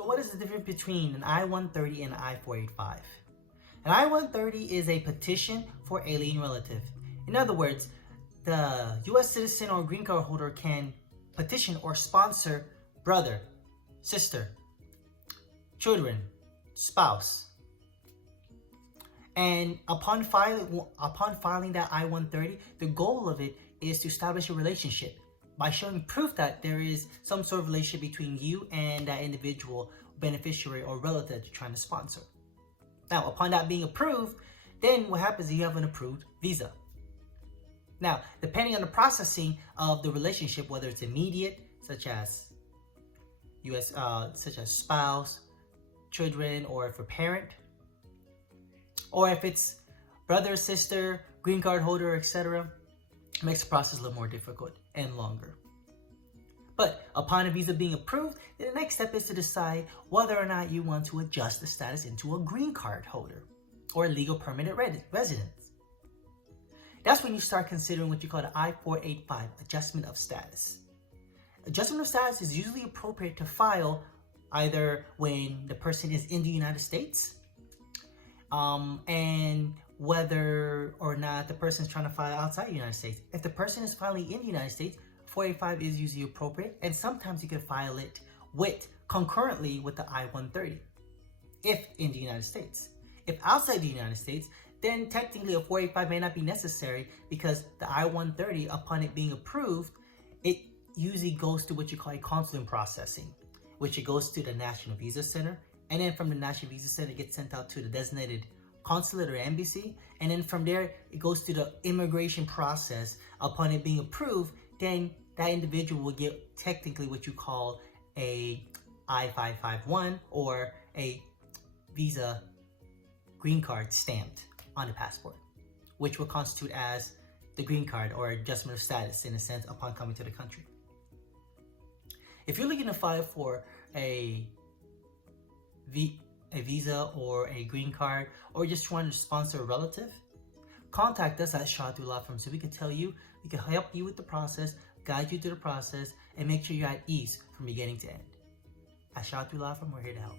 So what is the difference between an I-130 and an I-485? An I-130 is a petition for alien relative. In other words, the U.S. citizen or green card holder can petition or sponsor brother, sister, children, spouse. And upon filing that I-130, the goal of it is to establish a relationship by showing proof that there is some sort of relationship between you and that individual beneficiary or relative that you're trying to sponsor. Now, upon that being approved, then what happens is you have an approved visa. Now, depending on the processing of the relationship, whether it's immediate, such as spouse, children, or if a parent, or if it's brother, sister, green card holder, etc., makes the process a little more difficult and longer. But upon a visa being approved, the next step is to decide whether or not you want to adjust the status into a green card holder or a legal permanent residence. That's when you start considering what you call the I-485 adjustment of status. Adjustment of status is usually appropriate to file either when the person is in the United States, and whether or not the person is trying to file outside the United States. If the person is filing in the United States, 485 is usually appropriate, and sometimes you can file it concurrently with the I-130 if in the United States. If outside the United States, then technically a 485 may not be necessary because the I-130, upon it being approved, it usually goes to what you call a consular processing, which it goes to the National Visa Center, and then from the National Visa Center, it gets sent out to the designated consulate or embassy, and then from there, it goes to the immigration process. Upon it being approved, then that individual will get technically what you call a I-551 or a visa green card stamped on the passport, which will constitute as the green card or adjustment of status in a sense upon coming to the country. If you're looking to file for a visa or a green card, or just trying to sponsor a relative, contact us at Shaw Law Firm so we can tell you, we can help you with the process, guide you through the process, and make sure you're at ease from beginning to end. At Shaw Law Firm, we're here to help.